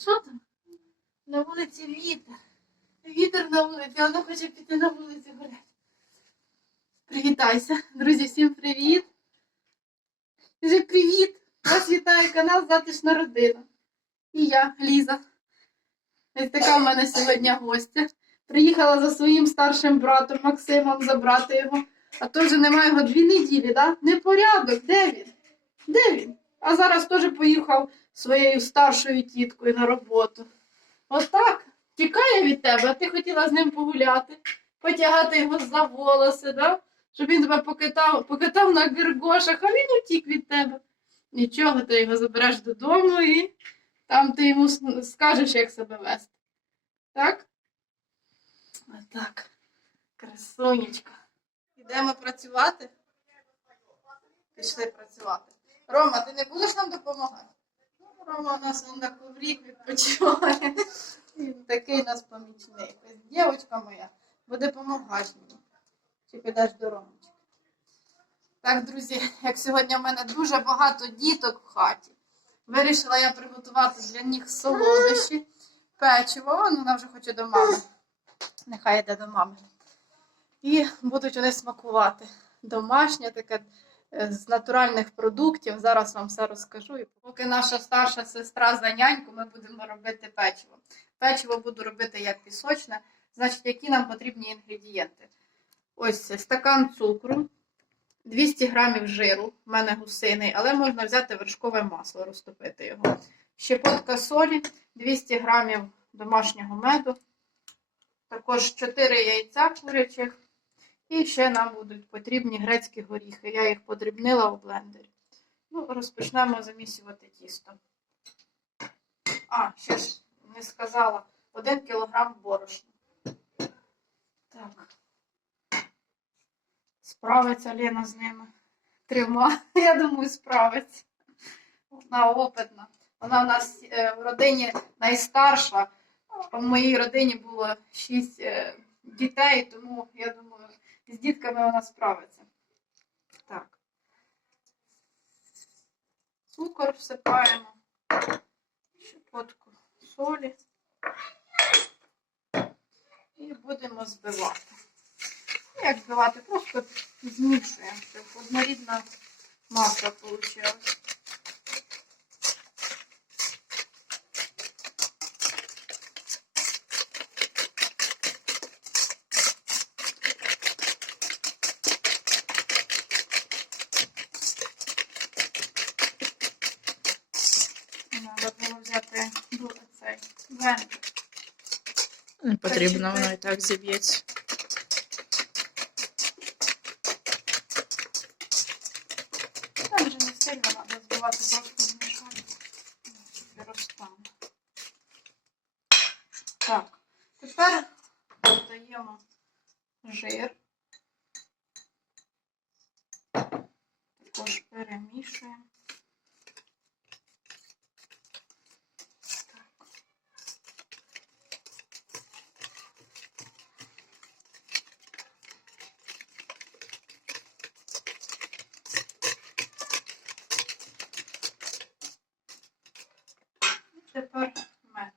Що там? На вулиці вітер. Вітер на вулиці, вона хоче піти на вулицю гуляти. Привітайся. Друзі, всім привіт. Кажи привіт. Вас вітає канал Затишна родина. І я, Ліза. Ось така в мене сьогодні гостя. Приїхала за своїм старшим братом Максимом забрати його. А то вже немає його дві неділі, да? Непорядок, де він? Де він? А зараз теж поїхав своєю старшою тіткою на роботу. Отак. Тікає від тебе, а ти хотіла з ним погуляти, потягати його за волоси, да? щоб він тебе покатав, покатав на гиргошах, а він утік від тебе. Нічого, ти його забереш додому і там ти йому скажеш, як себе вести. Так? Отак. Красунечка. Йдемо працювати? Пішли працювати. Рома, ти не будеш нам допомагати? Ну, Рома у нас он на коврі відпочиває. Він такий нас помічник. Ось Дівчинка моя буде допомагати мені. Чи підеш до Ромочки? Так, друзі, як сьогодні в мене дуже багато діток в хаті. Вирішила я приготувати для них солодощі, печиво. Вон вона вже хоче до мами. Нехай йде до мами. І будуть вони смакувати. Домашнє таке з натуральних продуктів. Зараз вам все розкажу. І поки наша старша сестра за няньку, ми будемо робити печиво. Печиво буду робити я пісочне. Значить, які нам потрібні інгредієнти? Ось стакан цукру, 200 грамів жиру, в мене гусиний, але можна взяти вершкове масло, розтопити його. Щепотка солі, 200 грамів домашнього меду, також 4 яйця курячих. І ще нам будуть потрібні грецькі горіхи. Я їх подрібнила в блендері. Ну, розпочнемо замісювати тісто. А, ще ж не сказала. 1 кілограм борошна. Так. Справиться Лена з ними. Трьома. Я думаю, справиться. Вона опитна. Вона в нас е, в родині найстарша. В моїй родині було шість е, дітей, тому я думаю, з дітками вона справиться. Так. Цукор всипаємо. Щепотку солі. І будемо збивати. Ну, Як збивати? Просто змішуємо, щоб однорідна маса вийшла. Треба було взяти цей блендер. Не потрібно, Почекай. воно і так зіб'ється. Там вже не сильно треба збивати, просто. Щоб розтане. Так, тепер додаємо жир. Також перемішуємо. Так. Тепер мед.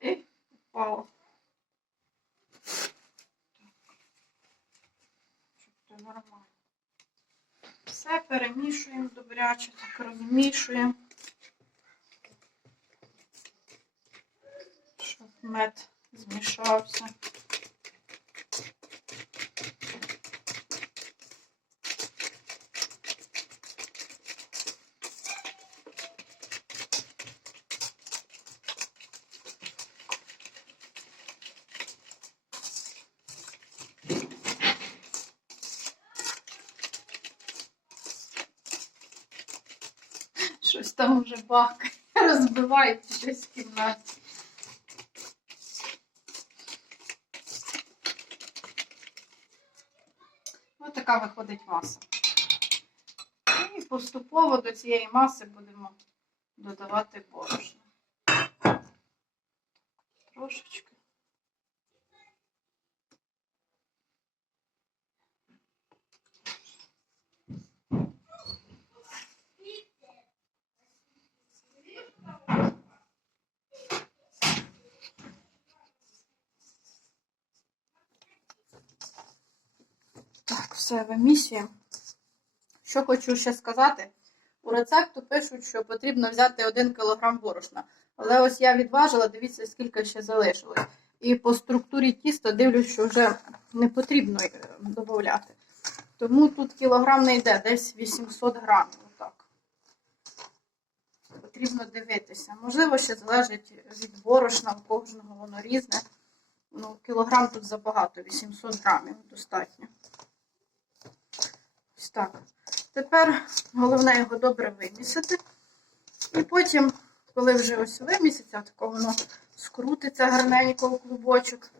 І впало. Щоб це нормально. Все перемішуємо добряче, так розмішуємо. Щоб мед змішався. Щось там Розбивають щось в кімнаті. Ось така виходить маса. І поступово до цієї маси будемо додавати борошно. Трошечки. Все вимісюємо. Що хочу ще сказати. У рецепту пишуть, що потрібно взяти 1 кг борошна. Але ось я відважила, дивіться, скільки ще залишилось. І по структурі тіста дивлюсь, що вже не потрібно е, додати. Тому тут кілограм не йде, десь 800 грамів. Отак. Потрібно дивитися. Можливо, ще залежить від борошна, у кожного воно різне. Ну, кілограм тут забагато, 800 грамів достатньо. Ось так. Тепер головне його добре вимісити. І потім, коли вже ось виміситься, тако воно скрутиться гарненько у клубочок,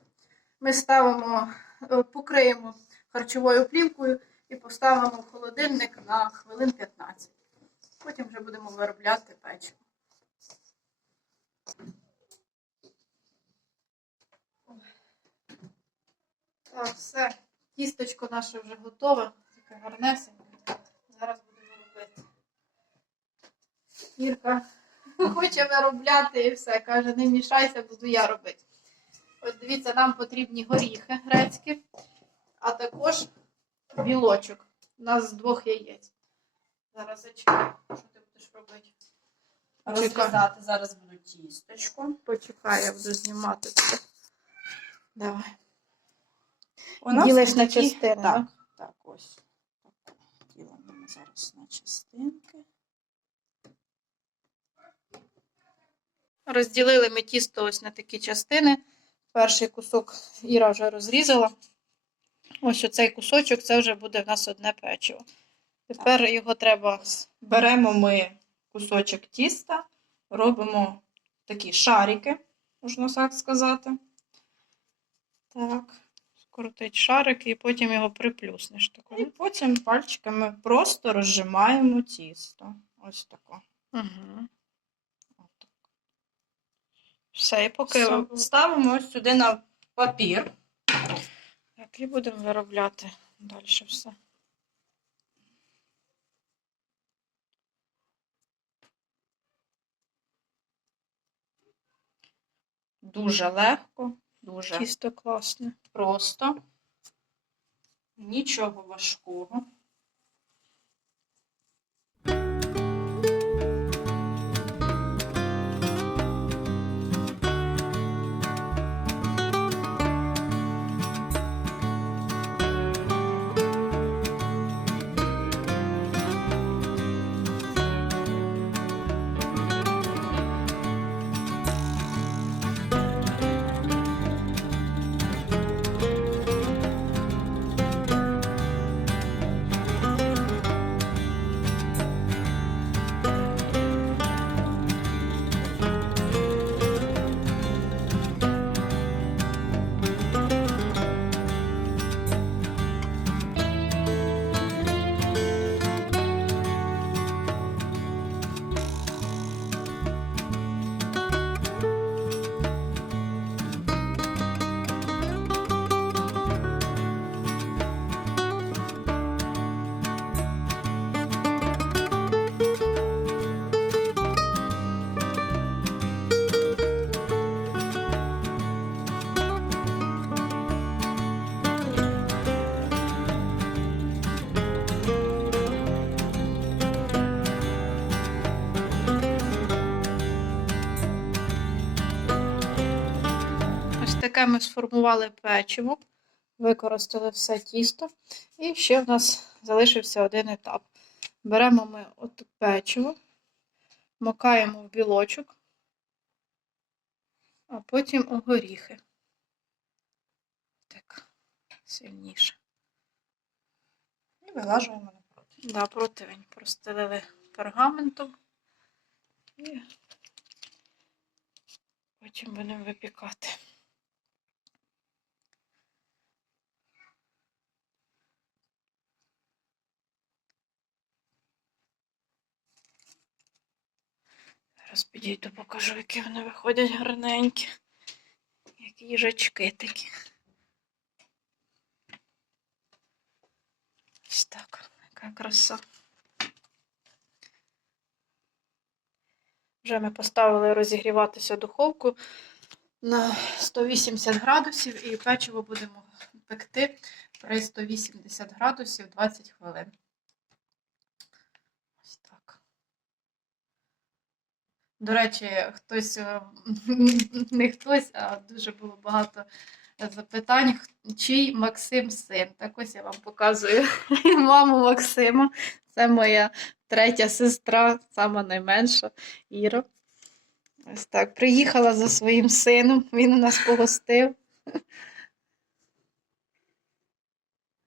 ми ставимо, е, покриємо харчовою плівкою і поставимо в холодильник на хвилин 15. Потім вже будемо виробляти печиво. Так, все. Тісточко наше вже готове, таке гарнесеньке. Зараз будемо робити. Ірка хоче виробляти і все. Каже, не мішайся, буду я робити. Ось дивіться, нам потрібні горіхи грецькі, а також білочок. У нас з двох яєць. Зараз зачекай, що ти будеш робити. Розрізати зараз буду тісточку. Почекай, я буду знімати це. Давай. У нас Ділиш на частини, Так, так, ось. Зараз на частинки. Розділили ми тісто ось на такі частини. Перший кусок Іра вже розрізала. Ось оцей кусочок це вже буде в нас одне печиво. Тепер його треба. Беремо ми кусочок тіста, робимо такі шарики, можна так сказати. Так, скрутить шарик і потім його приплюснеш. І потім пальчиками просто розжимаємо тісто. Ось тако. Угу. Отак. Все, і поки Все. Ставимо ось сюди на папір. так, і будемо виробляти далі все. Дуже легко, дуже Тісто класне. просто. Нічого важкого. Таке ми сформували печиво, використали все тісто. І ще в нас залишився один етап. Беремо ми от печиво, макаємо в білочок, а потім у горіхи. Так, сильніше. І вилажуємо на противень. Да, противень простелили пергаментом. І потім будемо випікати. Зараз підійду, покажу, які вони виходять гарненькі. Як їжачки такі. Ось так, яка краса. Вже ми поставили розігріватися духовку на 180 градусів і печиво будемо пекти при 180 градусів 20 хвилин. Ось так. До речі, хтось, е, не хтось, а дуже було багато запитань, чий Максим син. Так ось я вам показую маму Максима. Це моя третя сестра, сама найменша Іра. Ось так. Приїхала за своїм сином, він у нас погостив.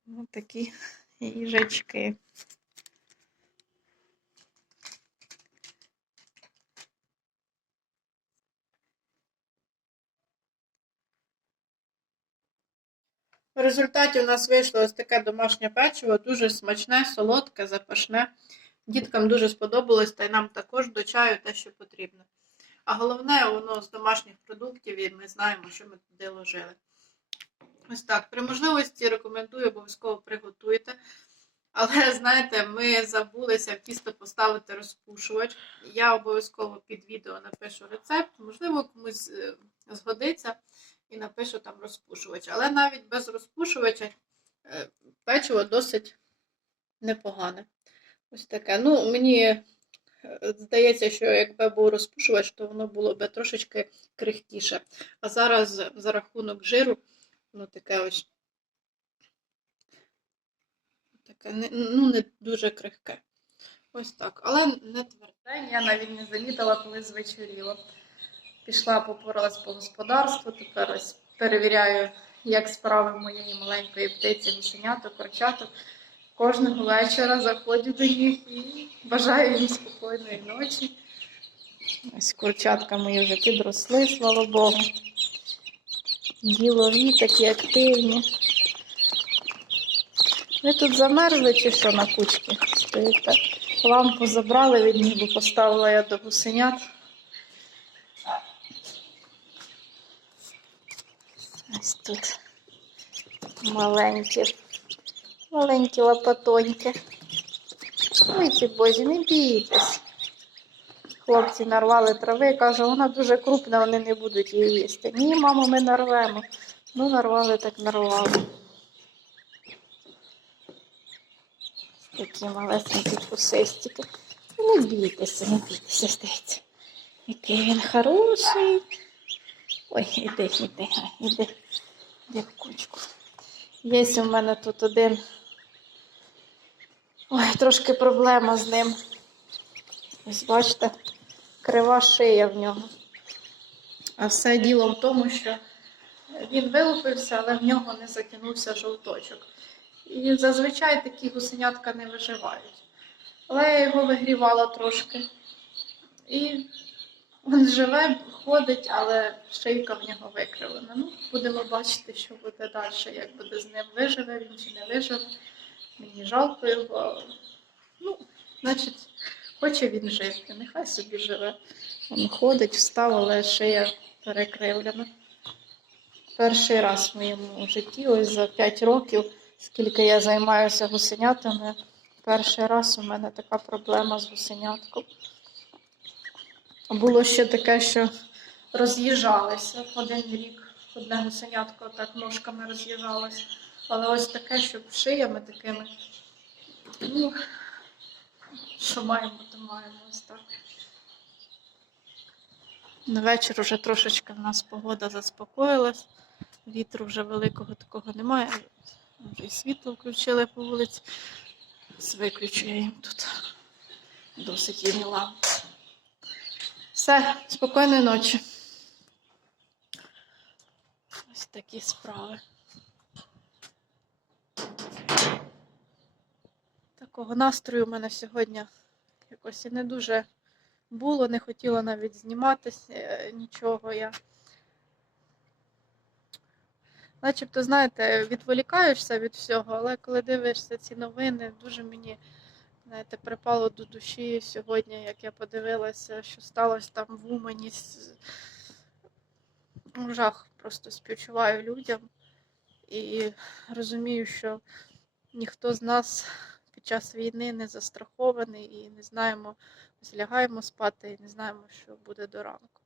Ось такі їжачки. В результаті у нас вийшло ось таке домашнє печиво, дуже смачне, солодке, запашне. Діткам дуже сподобалось, та й нам також до чаю те, що потрібно. А головне, воно з домашніх продуктів, і ми знаємо, що ми туди ложили. Ось так. При можливості рекомендую, обов'язково приготуйте. Але знаєте, ми забулися тісто поставити розпушувач. Я обов'язково під відео напишу рецепт. Можливо, комусь е, згодиться і напишу там розпушувач. Але навіть без розпушувача е, печиво досить непогане. Ось таке. Ну, мені е, здається, що якби був розпушувач, то воно було б трошечки крихкіше. А зараз за рахунок жиру, воно таке ось таке, ну, не дуже крихке. Ось так. Але не тверде, я навіть не замітила, коли звечоріло. Пішла, попоралась по господарству, тепер ось перевіряю, як справи моєї маленької птиці, гусеняток, корчаток. Кожного вечора заходжу до них і бажаю їм спокійної ночі. Ось курчатка мої вже підросли, слава Богу. Ділові, такі активні. Ви тут замерзли чи що на кучці стоїте? Лампу забрали від нібу, поставила я до гусенят. Ось тут маленькі, маленькі лопатоньки. Ой, ці бозі, не бійтесь. Хлопці нарвали трави, каже, вона дуже крупна, вони не будуть її їсти. Ні, мамо, ми нарвемо. Ну, нарвали, так нарвали. Такі малесенькі пусистики. Не бійтеся, не бійтеся, здається. Який він хороший. Ой, іди, іди, іди. Іди в кучку. Є у мене тут один. Ой, трошки проблема з ним. Ось бачите, крива шия в нього. А все діло в тому, що він вилупився, але в нього не затягнувся жовточок. І зазвичай такі гусенятка не виживають. Але я його вигрівала трошки. І він живе, ходить, але шийка в нього викривлена. Ну, будемо бачити, що буде далі, як буде з ним виживе він чи не виживе. Мені жалко його. Ну, значить, хоче він жити, нехай собі живе. Він ходить, встав, але шия перекривлена. Перший раз в моєму житті, ось за 5 років, скільки я займаюся гусенятами, перший раз у мене така проблема з гусенятком. Було ще таке, що роз'їжджалися один рік. Одне гусенятко так ножками роз'їжджалося. Але ось таке, щоб шиями такими. Ну, що маємо, то маємо ось так. На вечір вже трошечки в нас погода заспокоїлась. Вітру вже великого такого немає. Вже і світло включили по вулиці. Виключу я їм тут. Досить їм ламп. Все, спокійної ночі. Ось такі справи. Такого настрою в мене сьогодні якось і не дуже було, не хотіла навіть зніматися е, нічого я. Начебто, знаєте, відволікаєшся від всього, але коли дивишся ці новини, дуже мені Знаєте, припало до душі сьогодні, як я подивилася, що сталося там в Умані. Ну, Жах, просто співчуваю людям і розумію, що ніхто з нас під час війни не застрахований і не знаємо, ось лягаємо спати і не знаємо, що буде до ранку.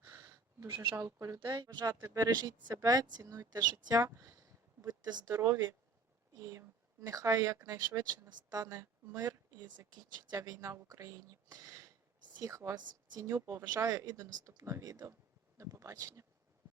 Дуже жалко людей. Вважати, бережіть себе, цінуйте життя, будьте здорові і нехай якнайшвидше настане мир і закінчиться війна в Україні. Всіх вас ціню, поважаю і до наступного відео. До побачення.